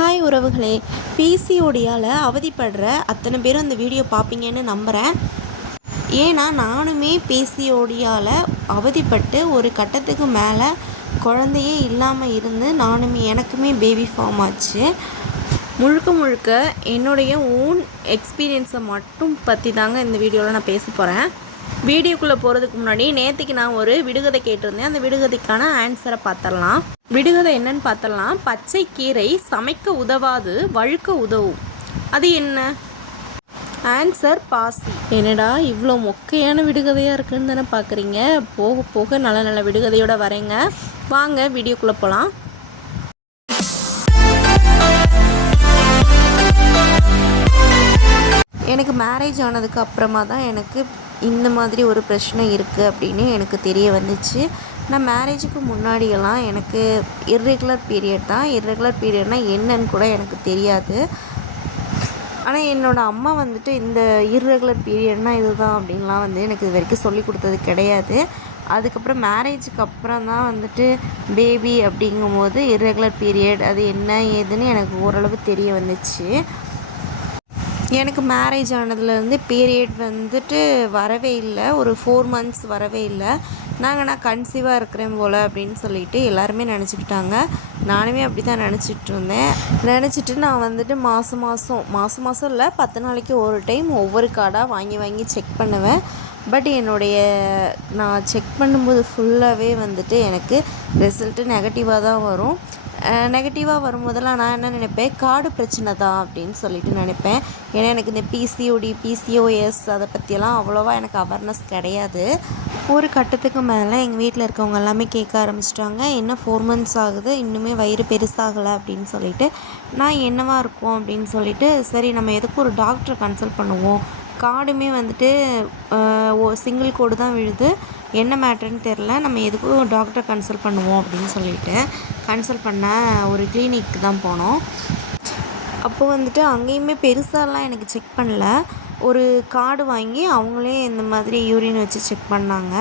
Hi உறவுகளே, பிசிஓடியால் அவதிப்படுற அத்தனை பேரும் இந்த வீடியோ பார்ப்பீங்கன்னு நம்புகிறேன். ஏன்னா நானுமே பிசிஓடியால் அவதிப்பட்டு ஒரு கட்டத்துக்கு மேலே குழந்தையே இல்லாமல் இருந்து எனக்குமே பேபி ஃபார்ம் ஆச்சு. முழுக்க முழுக்க என்னுடைய ஓன் எக்ஸ்பீரியன்ஸை மட்டும் பற்றி தாங்க இந்த வீடியோவில் நான் பேச போகிறேன். வீடியோக்குள்ளே போகிறதுக்கு முன்னாடி நேற்றுக்கு நான் ஒரு விடுகதை கேட்டிருந்தேன். அந்த விடுகதைக்கான ஆன்சரை பார்த்துடலாம். விடுகதை என்னன்னு பார்த்துடலாம். பச்சை கீரை சமைக்க உதவாது, வழுக்க உதவும். அது என்ன? ஆன்சர் பாசி. என்னடா இவ்வளோ மொக்கையான விடுகதையாக இருக்குன்னு தானே பார்க்குறீங்க. போக போக நல்ல நல்ல விடுகதையோட வரேங்க. வாங்க வீடியோக்குள்ளே போகலாம். எனக்கு மேரேஜ் ஆனதுக்கு அப்புறமா தான் எனக்கு இந்த மாதிரி ஒரு பிரச்சனை இருக்குது அப்படின்னு எனக்கு தெரிய வந்துச்சு. நான் மேரேஜுக்கு முன்னாடியெல்லாம் எனக்கு இர்ரெகுலர் பீரியட் தான். இர்ரெகுலர் பீரியட்னால் என்னன்னு கூட எனக்கு தெரியாது. ஆனால் என்னோடய அம்மா வந்துட்டு இந்த இர்ரெகுலர் பீரியட்னால் இதுதான் அப்படின்லாம் எனக்கு இது வரைக்கும் சொல்லி கொடுத்தது கிடையாது. அதுக்கப்புறம் மேரேஜுக்கு அப்புறம் தான் வந்துட்டு பேபி அப்படிங்கும்போது இர்ரெகுலர் பீரியட் அது என்ன ஏதுன்னு எனக்கு ஓரளவு தெரிய வந்துச்சு. எனக்கு மேரேஜ் ஆனதுலேருந்து பீரியட் வந்துட்டு வரவே இல்லை. ஒரு 4 months வரவே இல்லை. நான் கன்சீவாக இருக்கிறேன் போல் அப்படின்னு சொல்லிட்டு எல்லாருமே நினச்சிக்கிட்டாங்க. நானுமே அப்படி தான் நினச்சிட்டு இருந்தேன். நினச்சிட்டு நான் வந்துட்டு மாதம் மாதம் இல்லை, 10 நாளைக்கு ஒரு டைம் ஒவ்வொரு கார்டாக வாங்கி செக் பண்ணுவேன். பட் நான் செக் பண்ணும்போது ஃபுல்லாகவே வந்துட்டு எனக்கு ரிசல்ட்டு நெகட்டிவாக தான் வரும். நெகட்டிவாக வரும்போதெல்லாம் நான் என்ன நினைப்பேன், கார்டு பிரச்சனை தான் அப்படின்னு சொல்லிட்டு நினைப்பேன். ஏன்னா எனக்கு இந்த பிசிஓடி பிசிஓஎஸ் அதை பற்றியெல்லாம் அவ்வளோவா எனக்கு அவேர்னஸ் கிடையாது. ஒரு கட்டத்துக்கு மேலே எங்கள் வீட்டில் இருக்கவங்க எல்லாமே கேட்க ஆரம்பிச்சிட்டாங்க, என்ன 4 months ஆகுது இன்னுமே வயிறு பெருசாகலை அப்படின்னு சொல்லிட்டு. நான் என்னவா இருக்கும் அப்படின்னு சொல்லிட்டு, சரி நம்ம எதுக்கு ஒரு டாக்டரை கன்சல்ட் பண்ணுவோம். கார்டுமே வந்துட்டு சிங்கிள் கோடு தான் விழுது, என்ன மேட்ருன்னு தெரில, நம்ம எதுக்கும் டாக்டரை கன்சல்ட் பண்ணுவோம் அப்படின்னு சொல்லிட்டு கன்சல்ட் பண்ண ஒரு கிளினிக்கு தான் போனோம். அப்போ வந்துட்டு அங்கேயுமே பெருசாலாம் எனக்கு செக் பண்ணல. ஒரு கார்டு வாங்கி அவங்களே இந்த மாதிரி யூரின் வச்சு செக் பண்ணாங்க.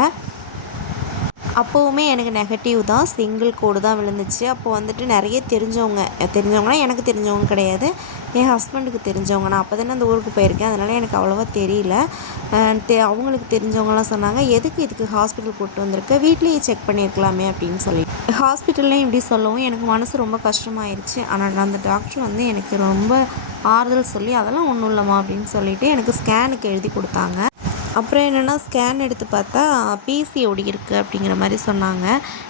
அப்போவுமே எனக்கு நெகட்டிவ் தான், சிங்கிள் கோடு தான் விழுந்துச்சு. அப்போ வந்துட்டு நிறைய தெரிஞ்சவங்கன்னா எனக்கு தெரிஞ்சவங்க கிடையாது, என் ஹஸ்பண்டுக்கு தெரிஞ்சவங்க. நான் அப்போ தானே அந்த ஊருக்கு போயிருக்கேன், அதனால் எனக்கு அவ்வளோவா தெரியல. அவங்களுக்கு தெரிஞ்சவங்களாம் சொன்னாங்க, இதுக்கு ஹாஸ்பிட்டல் கூப்பிட்டு வந்திருக்க, வீட்லேயே செக் பண்ணியிருக்கலாமே அப்படின்னு சொல்லி. ஹாஸ்பிட்டல்லையும் இப்படி சொல்லவும் எனக்கு மனசு ரொம்ப கஷ்டமாயிருச்சு. ஆனால் அந்த டாக்டர் எனக்கு ரொம்ப ஆறுதல் சொல்லி, அதெல்லாம் ஒன்றும் இல்லைம்மா அப்படின்னு சொல்லிவிட்டு எனக்கு ஸ்கேனுக்கு எழுதி கொடுத்தாங்க. அப்புறம் என்னென்னா ஸ்கேன் எடுத்து பார்த்தா பிசிஓடி இருக்குது அப்படிங்கிற மாதிரி சொன்னாங்க.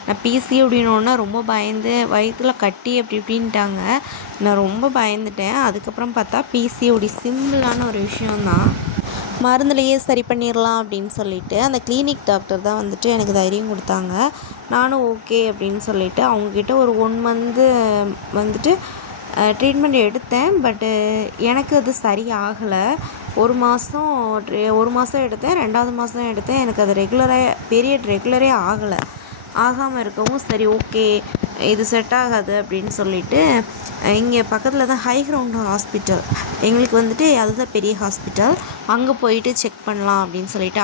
நான் பிசிஓடினோன்னா ரொம்ப பயந்து, வயிற்றில் கட்டி அப்படி இப்படின்ட்டாங்க. நான் ரொம்ப பயந்துட்டேன். அதுக்கப்புறம் பார்த்தா பிசிஓடி சிம்பிளான ஒரு விஷயந்தான், மருந்துலையே சரி பண்ணிடலாம் அப்படின்னு சொல்லிட்டு அந்த கிளினிக் டாக்டர் தான் வந்துட்டு எனக்கு தைரியம் கொடுத்தாங்க. நானும் ஓகே அப்படின்னு சொல்லிவிட்டு அவங்கக்கிட்ட ஒரு 1 month வந்துட்டு ட்ரீட்மெண்ட் எடுத்தேன். பட்டு எனக்கு அது சரி ஆகலை. 1 மாதம் எடுத்தேன், 2வது மாதம் எடுத்தேன். எனக்கு அது பீரியட் ரெகுலரே ஆகாமல் இருக்கவும் சரி ஓகே இது செட் ஆகாது அப்படின்னு சொல்லிவிட்டு இங்கே பக்கத்தில் தான் ஹை கிரவுண்ட் ஹாஸ்பிட்டல், எங்களுக்கு வந்துட்டு அதுதான் பெரிய ஹாஸ்பிட்டல், அங்கே போயிட்டு செக் பண்ணலாம் அப்படின்னு சொல்லிட்டு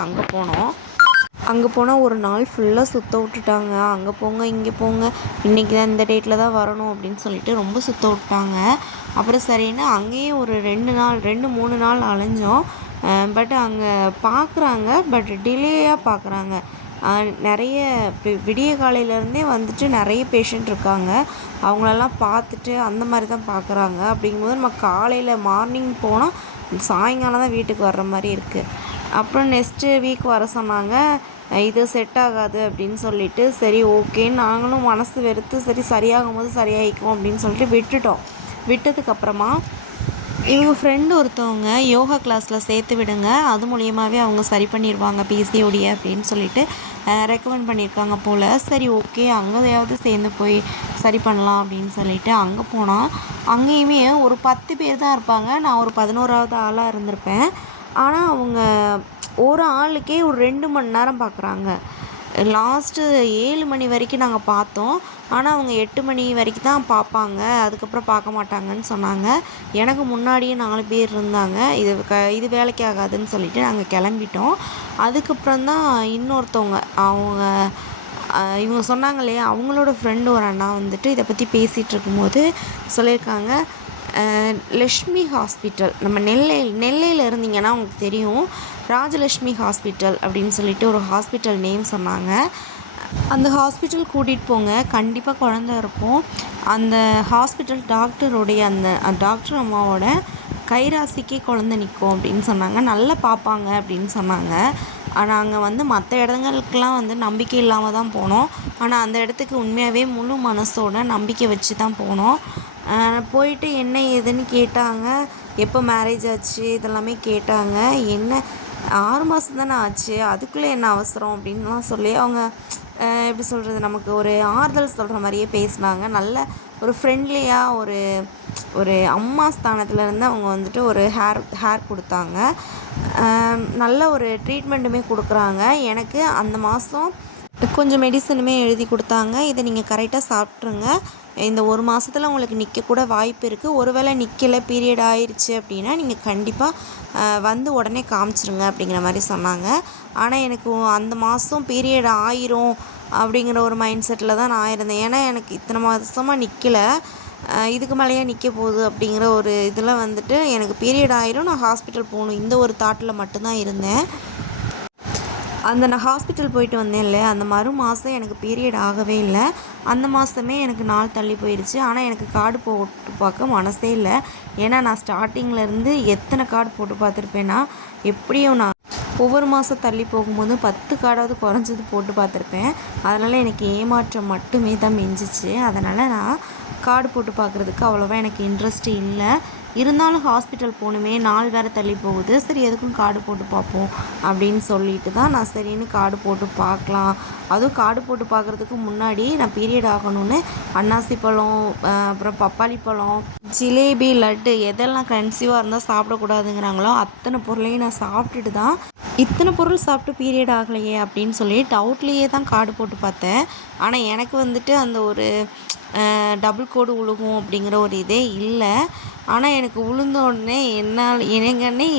அங்கே போனால் ஒரு நாள் ஃபுல்லாக சுற்ற விட்டுட்டாங்க. அங்கே போங்க இங்கே போங்க, இன்றைக்கி தான் இந்த டேட்டில் தான் வரணும் அப்படின்னு சொல்லிட்டு ரொம்ப சுற்ற விட்டாங்க. அப்புறம் சரின்னு அங்கேயே ஒரு 2-3 நாள் அலைஞ்சோம். பட் அங்கே பார்க்குறாங்க, பட் டிலேயாக பார்க்குறாங்க. நிறைய விடிய காலையிலேருந்தே வந்துட்டு நிறைய பேஷண்ட் இருக்காங்க, அவங்களெல்லாம் பார்த்துட்டு அந்த மாதிரி தான் பார்க்குறாங்க. அப்படிங்கும்போது நம்ம காலையில் மார்னிங் போனால் சாயங்காலம் தான் வீட்டுக்கு வர்ற மாதிரி இருக்குது. அப்புறம் நெக்ஸ்ட்டு வீக் வர சொன்னாங்க, இது செட் ஆகாது அப்படின்னு சொல்லிட்டு சரி ஓகேன்னு நாங்களும் மனசு வெறுத்து சரி சரியாகும் போது சரியாயிக்கும் அப்படின்னு சொல்லிட்டு விட்டதுக்கப்புறமா இவங்க ஃப்ரெண்டு ஒருத்தவங்க யோகா கிளாஸில் சேர்த்து விடுங்க, அது மூலியமாகவே அவங்க சரி பண்ணிடுவாங்க பிசிஓடியை அப்படின்னு சொல்லிட்டு ரெக்கமெண்ட் பண்ணியிருக்காங்க போல். சரி ஓகே அங்கேயாவது சேர்ந்து போய் சரி பண்ணலாம் அப்படின்னு சொல்லிட்டு அங்கே போனால் அங்கேயுமே ஒரு 10 பேர் தான் இருப்பாங்க. நான் ஒரு 11வது ஆளாக இருந்திருப்பேன். ஆனால் அவங்க ஒரு ஆளுக்கே ஒரு 2 மணி நேரம் பார்க்குறாங்க. லாஸ்ட்டு 7 மணி வரைக்கும் நாங்கள் பார்த்தோம். ஆனால் அவங்க 8 மணி வரைக்கும் தான் பார்ப்பாங்க, அதுக்கப்புறம் பார்க்க மாட்டாங்கன்னு சொன்னாங்க. எனக்கு முன்னாடியே 4 பேர் இருந்தாங்க. இது வேலைக்கு ஆகாதுன்னு சொல்லிட்டு நாங்கள் கிளம்பிட்டோம். அதுக்கப்புறம் தான் இன்னொருத்தவங்க அவங்க இவங்க சொன்னாங்க இல்லையா, அவங்களோட ஃப்ரெண்டு ஒரு அண்ணா வந்துட்டு இதை பற்றி பேசிகிட்டு இருக்கும்போது சொல்லியிருக்காங்க, லக்ஷ்மி ஹாஸ்பிட்டல் நம்ம நெல்லையில் இருந்தீங்கன்னா உங்களுக்கு தெரியும், ராஜலக்ஷ்மி ஹாஸ்பிட்டல் அப்படின்னு சொல்லிட்டு ஒரு ஹாஸ்பிட்டல் நேம் சொன்னாங்க. அந்த ஹாஸ்பிட்டல் கூட்டிகிட்டு போங்க, கண்டிப்பாக குழந்த இருக்கும். அந்த ஹாஸ்பிட்டல் டாக்டருடைய அந்த டாக்டர் அம்மாவோட கைராசிக்கே குழந்த நிற்கும் அப்படின்னு சொன்னாங்க. நல்லா பார்ப்பாங்க அப்படின்னு சொன்னாங்க. நாங்கள் மற்ற இடங்களுக்கெலாம் நம்பிக்கை இல்லாமல் தான் போனோம். ஆனால் அந்த இடத்துக்கு உண்மையாகவே முழு மனசோட நம்பிக்கை வச்சு தான் போனோம். போயிட்டு என்ன ஏதுன்னு கேட்டாங்க, எப்போ மேரேஜ் ஆச்சு இதெல்லாமே கேட்டாங்க. என்ன 6 மாதம் தானே ஆச்சு, அதுக்குள்ளே என்ன அவசரம் அப்படின்லாம் சொல்லி அவங்க எப்படி சொல்கிறது, நமக்கு ஒரு ஆறுதல் சொல்கிற மாதிரியே பேசினாங்க. நல்ல ஒரு ஃப்ரெண்ட்லியாக ஒரு அம்மா ஸ்தானத்துலேருந்து அவங்க ஒரு ஹேர் கொடுத்தாங்க. நல்ல ஒரு ட்ரீட்மெண்ட்டுமே கொடுக்குறாங்க. எனக்கு அந்த மாதம் கொஞ்சம் மெடிசனுமே எழுதி கொடுத்தாங்க. இதை நீங்கள் கரெக்டாக சாப்பிட்ருங்க, இந்த 1 மாதத்தில் உங்களுக்கு நிற்கக்கூட வாய்ப்பு இருக்குது. ஒருவேளை நிற்கலை, பீரியட் ஆயிடுச்சு அப்படின்னா நீங்கள் கண்டிப்பாக உடனே காமிச்சிருங்க அப்படிங்கிற மாதிரி சொன்னாங்க. ஆனால் எனக்கு அந்த மாதம் பீரியட் ஆயிரும் அப்படிங்கிற ஒரு மைண்ட் செட்டில் தான் நான் இருந்தேன். ஏன்னா எனக்கு இத்தனை மாதமாக நிற்கலை, இதுக்கு மேலேயே நிற்க போகுது அப்படிங்கிற ஒரு இதில் எனக்கு பீரியட் ஆயிரும், நான் ஹாஸ்பிட்டல் போகணும், இந்த ஒரு தாட்டில் மட்டும்தான் இருந்தேன். நான் ஹாஸ்பிட்டல் போயிட்டு வந்தேன் இல்லையா, அந்த மாதம் எனக்கு பீரியட் ஆகவே இல்லை. அந்த மாதமே எனக்கு நாள் தள்ளி போயிடுச்சு. ஆனால் எனக்கு கார்டு போட்டு பார்க்க மனசே இல்லை. ஏன்னா நான் ஸ்டார்டிங்லேருந்து எத்தனை கார்டு போட்டு பார்த்துருப்பேன்னா, எப்படியும் நான் ஒவ்வொரு மாதம் தள்ளி போகும்போது 10 கார்டாவது குறைஞ்சது போட்டு பார்த்துருப்பேன். அதனால் எனக்கு ஏமாற்றம் மட்டுமே தான் மிஞ்சிச்சு. அதனால் நான் கார்டு போட்டு பார்க்குறதுக்கு அவ்வளோவா எனக்கு இன்ட்ரெஸ்ட் இல்லை. இருந்தாலும் ஹாஸ்பிட்டல் போகணுமே, நாள் வேறு தள்ளி போகுது, சரி எதுக்கும் கார்டு போட்டு பார்ப்போம் அப்படின்னு சொல்லிட்டு தான் நான் சரின்னு கார்டு போட்டு பார்க்கலாம். அதுவும் கார்டு போட்டு பார்க்குறதுக்கு முன்னாடி நான் பீரியட் ஆகணும்னு அன்னாசி பழம், அப்புறம் பப்பாளி பழம், ஜிலேபி, லட்டு எதெல்லாம் கன்சீவாக இருந்தால் சாப்பிடக்கூடாதுங்கிறாங்களோ அத்தனை பொருளையும் நான் சாப்பிட்டுட்டு தான், இத்தனை பொருள் சாப்பிட்டு பீரியட் ஆகலையே அப்படின்னு சொல்லி டவுட்லேயே தான் கார்டு போட்டு பார்த்தேன். ஆனால் எனக்கு அந்த ஒரு டபுள் கோடு உழுகும் அப்படிங்கிற ஒரு இதே இல்லை. ஆனால் எனக்கு உளுந்த உடனே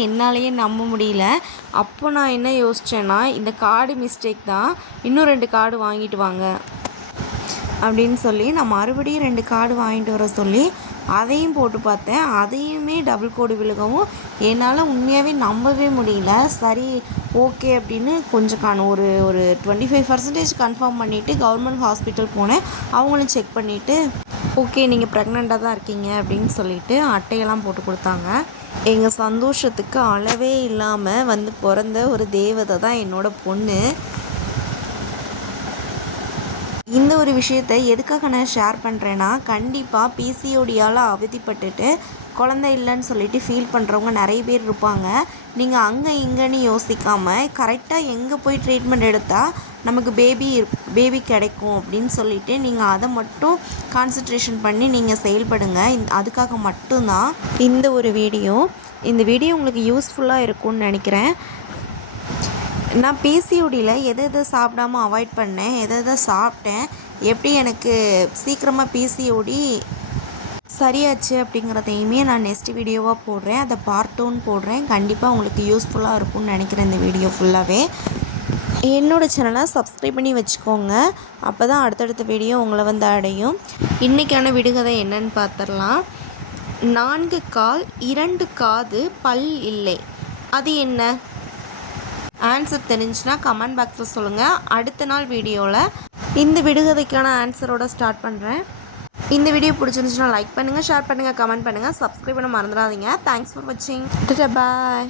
என்னாலேயே நம்ப முடியல. அப்போ நான் என்ன யோசித்தேன்னா, இந்த கார்டு மிஸ்டேக் தான், இன்னும் 2 கார்டு வாங்கிட்டு வாங்க அப்படின்னு சொல்லி நான் மறுபடியும் 2 கார்டு வாங்கிட்டு வர சொல்லி அதையும் போட்டு பார்த்தேன். அதையுமே டபுள் கோடு விழுகவும் என்னால் உண்மையாகவே நம்பவே முடியல. சரி ஓகே அப்படின்னு கொஞ்சம் ஒரு 25% கன்ஃபார்ம் பண்ணிவிட்டு கவர்மெண்ட் ஹாஸ்பிட்டல் போனேன். அவங்களும் செக் பண்ணிவிட்டு ஓகே நீங்கள் ப்ரெக்னெண்ட்டாக தான் இருக்கீங்க அப்படின்னு சொல்லிட்டு அட்டையெல்லாம் போட்டு கொடுத்தாங்க. எங்கள் சந்தோஷத்துக்கு அளவே இல்லாமல் பிறந்த ஒரு தேவதை தான் என்னோடய பொண்ணு. இந்த ஒரு விஷயத்தை எதுக்காக நான் ஷேர் பண்ணுறேன்னா, கண்டிப்பாக பிசிஓடியால் அவதிப்பட்டுட்டு குழந்தை இல்லைன்னு சொல்லிட்டு ஃபீல் பண்ணுறவங்க நிறைய பேர் இருப்பாங்க. நீங்கள் அங்கே இங்கேன்னு யோசிக்காமல் கரெக்டாக எங்கே போய் ட்ரீட்மெண்ட் எடுத்தால் நமக்கு பேபி கிடைக்கும் அப்படின்னு சொல்லிட்டு நீங்கள் அதை மட்டும் கான்சன்ட்ரேஷன் பண்ணி நீங்கள் செயல்படுங்க. அதுக்காக மட்டும்தான் இந்த ஒரு வீடியோ. இந்த வீடியோ உங்களுக்கு யூஸ்ஃபுல்லாக இருக்கும்னு நினைக்கிறேன். நான் பிசிஓடியில் எதை சாப்பிடாமல் அவாய்ட் பண்ணேன், எதை சாப்பிட்டேன், எப்படி எனக்கு சீக்கிரமாக பிசிஓடி சரியாச்சு அப்படிங்கிறதையுமே நான் நெக்ஸ்ட் வீடியோவாக போடுறேன். அதை பார்ட் 2 போடுறேன். கண்டிப்பாக உங்களுக்கு யூஸ்ஃபுல்லாக இருக்கும்னு நினைக்கிறேன் இந்த வீடியோ ஃபுல்லாகவே. என்னோடய சேனலை சப்ஸ்கிரைப் பண்ணி வச்சுக்கோங்க, அப்போ தான் அடுத்தடுத்த வீடியோ உங்களை அடையும். இன்றைக்கான விடுகதை என்னன்னு பார்த்துடலாம். 4 கால் 2 காது பல் இல்லை, அது என்ன? ஆன்சர் தெரிஞ்சுன்னா கமெண்ட் பாக்ஸில் சொல்லுங்கள். அடுத்த நாள் வீடியோவில் இந்த விடுகதைக்கான ஆன்சரோட ஸ்டார்ட் பண்ணுறேன். இந்த வீடியோ பிடிச்சிருந்துச்சுன்னா லைக் பண்ணுங்கள், ஷேர் பண்ணுங்கள், கமெண்ட் பண்ணுங்கள், சப்ஸ்கிரைப் பண்ண மறந்துடாதீங்க. தேங்க்ஸ் ஃபார் வாட்சிங். பாய்.